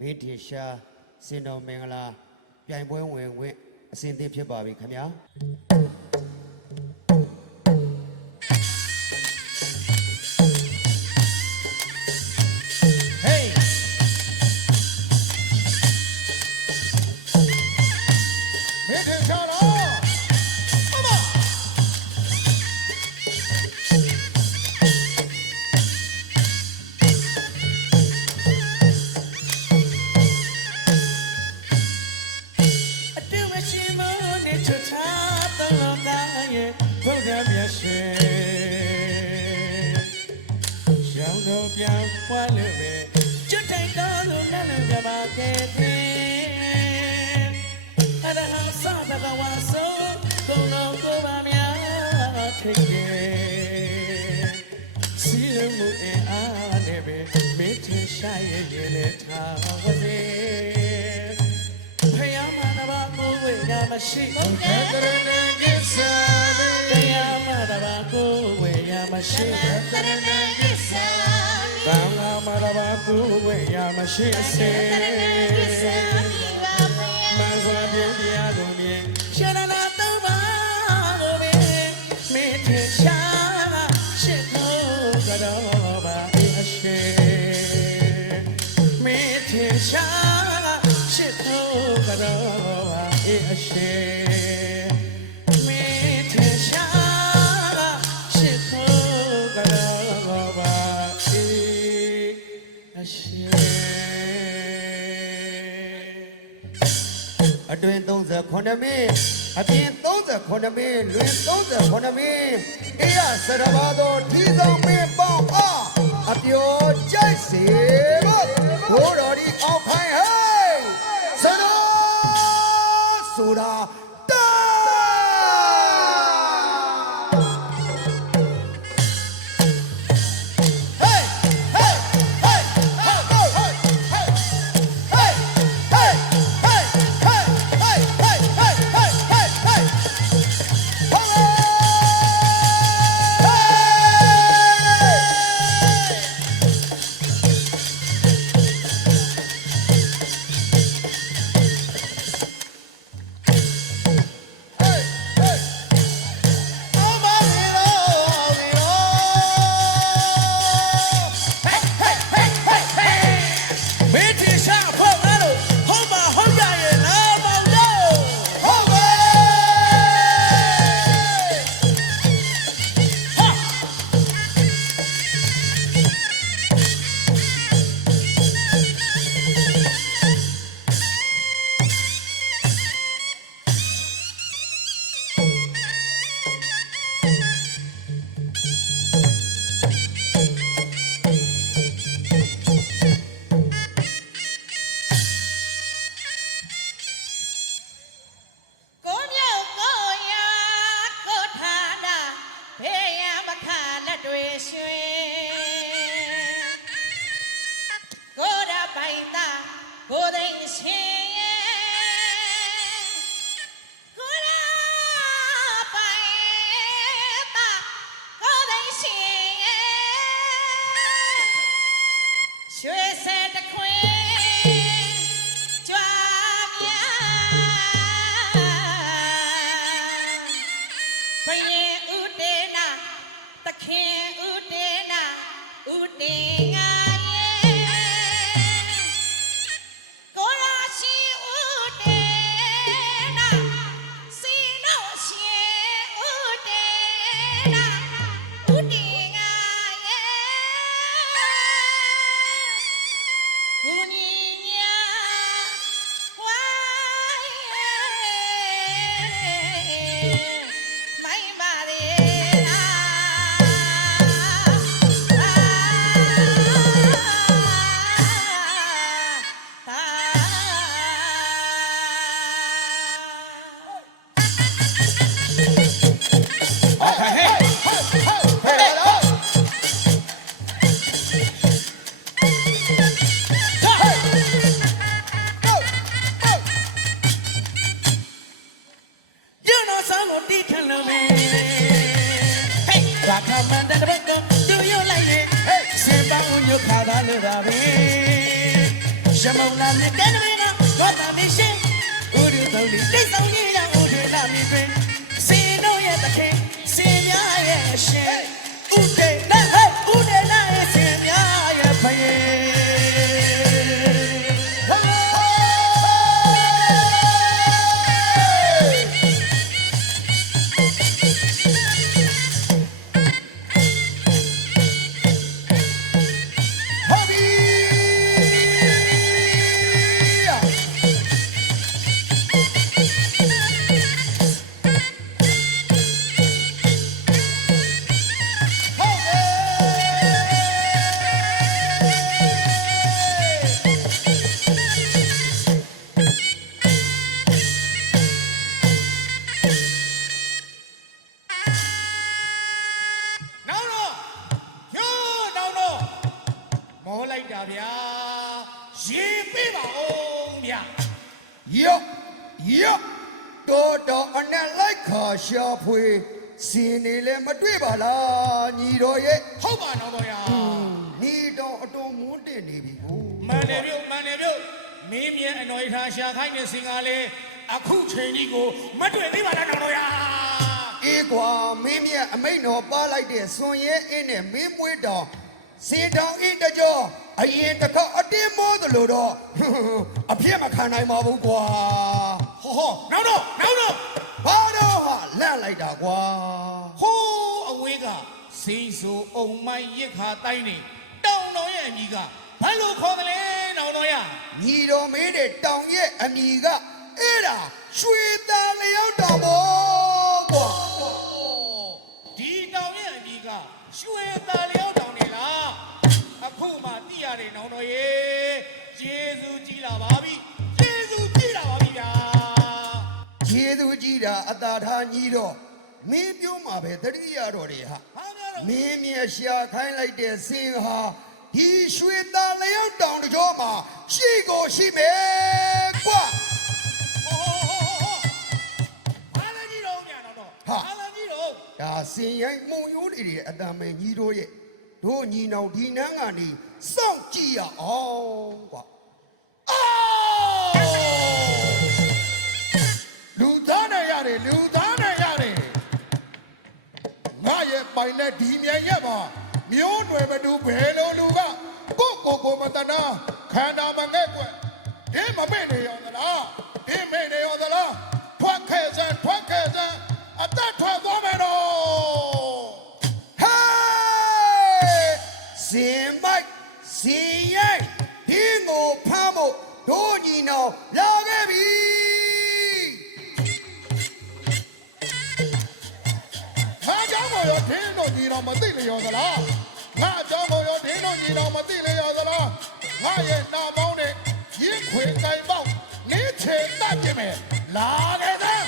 မင်းထေရှားစင်တော်မင်္ဂလာပြိုင်ပွဲဝင်ဝင်အစဉ်သင့်ဖြစ်ပါပြီခင်ဗျာ များထိတ်တယ်စီလမှုအင်အားနဲ့ပဲမင်းထရှာရဲ့ရဲ့နဲ့ထားပါစေဖယားမနာဘာကိုဝေရမရှိဘုရားကရဏကိစ္စမေဖယားမနာဘာကိုဝေရမရှိဘုရားကရဏကိစ္စဘာငါမနာဘာကိုဝေရမရှိစေ အတွင်39မင်းအပြင်39မင်းလွင်39မင်းအေရစရဘာတော်ထီဆောင်မင်းပေါင်းအားအပျော်ကြိုက်စေဖို့ဘိုးတော်ဒီအောင်ခိုင်ဟဲ့စတော်ဆိုတာ can't. ပေးပါဦးဗျာယော့ယော့တော်တော်အနဲ့လိုက်ခါရှာဖွေစင်နေလည်းမတွေ့ပါလားညီတော်ရဲ့ဟုတ်ပါတော့ဗျာညီတော်အတော်မွန်းတင်နေပြီဟိုမန်နေပြုတ်မန်နေပြုတ်မင်းမြန်အနော်ရထားရှာခိုင်းတဲ့စင်ကလည်းအခုချိန်ကြီးကိုမတွေ့သေးပါလားတော်တော်ရာအေးကွာမင်းမြန်အမိတ်တော်ပါလိုက်တဲ့စွန်ရဲအင်းနဲ့မင်းမွေးတော် ဇေတောင်ဤတကြောအရင်တစ်ခေါက်အတင်းမောသလိုတော့အပြစ်မခံနိုင်ပါဘူးကွာဟောဟောနောက်တော့နောက်တော့ဘာတော့ဟာလန့်လိုက်တာကွာဟိုးအဝေးကစိန်ဆူအုံမိုင်းရစ်ခါတိုင်းနေတောင်တော်ရဲ့အမိကဘာလို့ခေါ်မလဲတောင်တော်ရညီတော်မေးတဲ့တောင်ရဲ့အမိကအဲ့ဒါရွှေသားလျောက်တော်ဘောကွာဒီတောင်ရဲ့အမိကရွှေသားလ တာအတာထားညီတော့မင်းပြောမှာပဲတတိယတော်တွေဟာမင်းမြေရှာခိုင်းလိုက်တဲ့စင်ဟာဒီရွှေသားလျောက်တောင်တကြောမှာရှိကိုရှိမယ်ကွာဟာဒါစင်ရိုင်းမှုံရိုးတွေအတမဲညီတို့ရဲ့တို့ညီနောင်ဒီနန်းကနေစောင့်ကြည့်ရအောင်ကွာ ပိုင်တဲ့ဒီမြန်ရက်မှာမျိုးနွယ်မတူဘယ်လိုလူကကိုကိုကိုမတနာခန္ဓာမငဲ့ကွယ်ဒီမမေ့နေရောလား က်ကြီးတော့မသိလျော်သလားငါအကြောင်းကိုရောဒင်းတို့ကြီးတော့မသိလျော်သလားငါရဲ့နာပေါင်းနဲ့ရင်းခွေတိုင်ပေါင်းနေချေတတ်ကြမယ်လာခဲ့သား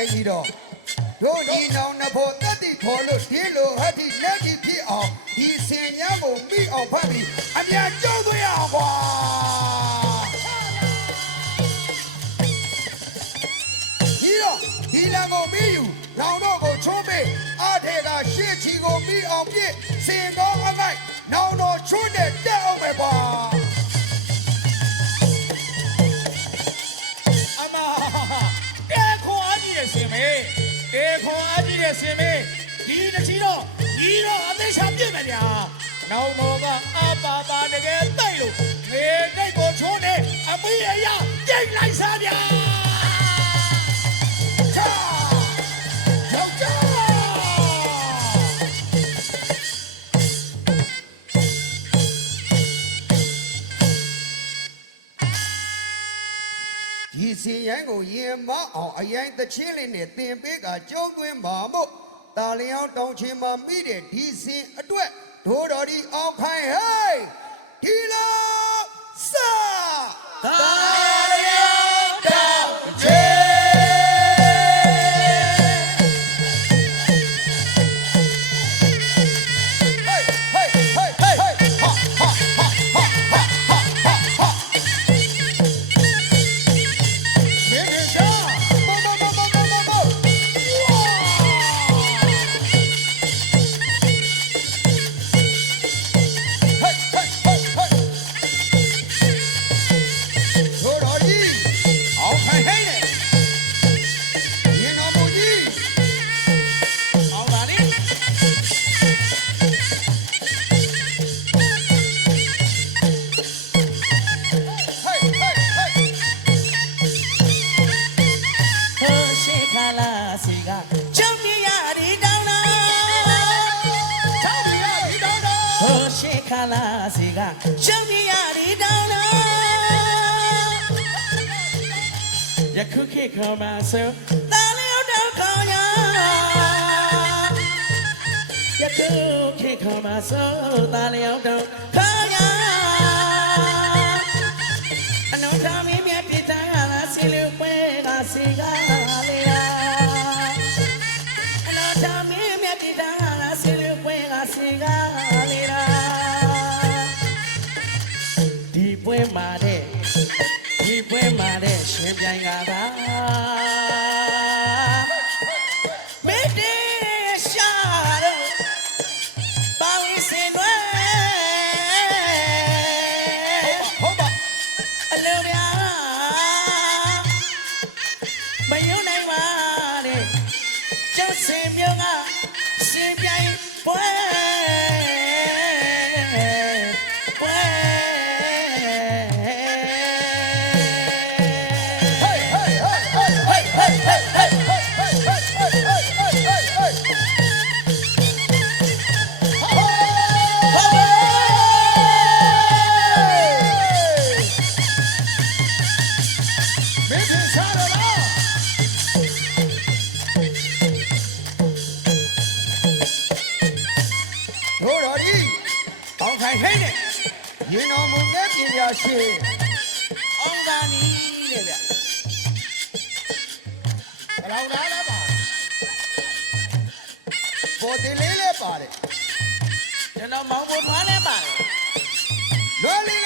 ဒီမဲ့ကြီးတော့တို့ဒီနောင်နှစ်ဖို့တက်တိခေါ်လို့ဒီလိုဟတ်တိလက်တိဖြစ်အောင်ဒီစင်ညံကိုမိအောင်ဖတ်ပြီးအမြန်ကျုံသွင်းအောင်ကွာဒီတော့ဒီလံကိုမိယူနောင်တော့ကိုချုံးပေးအားထေကရှေ့ချီကိုမိအောင်ပြည့်စင်ကောင်းအမိုက်နောင်တော့ချွတ် ဒီတော့အသေးချာပြည့်မယ်ဗျာနောင်တော်ကအပါပါတကယ်တိုက်လို့နေတိတ်ကိုချိုးနေအမေအရာကြိတ်လိုက်စားဗျာဒီစီရန်ကိုရင်မအောင်အရင်တချင်းလေးနဲ့တင်ပေးကကြုံသွင်းပါမို့ တာလျောင်းတောင်ချင်းမှာမိတယ်ဒီစင်အတွက်ဒိုးတော်ဒီအောင်ခိုင်ဟေးဒီလိုစာဒါ ဟိုရှိခလာစီကရှုပ်ပြရဒီတောင်းလာယခုခေတ်ခေါ်မှာဆိုတာလျောက်တော့ခေါ်ရယခုခေတ်ခေါ်မှာဆိုတာလျောက်တော့ခေါ်ရအနောက်သားမင်းမြတ်ပြတာလားစီလူပွဲကစီကလေးလားအနောက်သားမင်းမြတ်ပြတာလားစီလူပွဲကစီက စင်မြ အော်ဒီလေးလည်းပါတယ်ကျွန်တော်မောင်ကိုဖားလည်းပါတယ်လော်လီ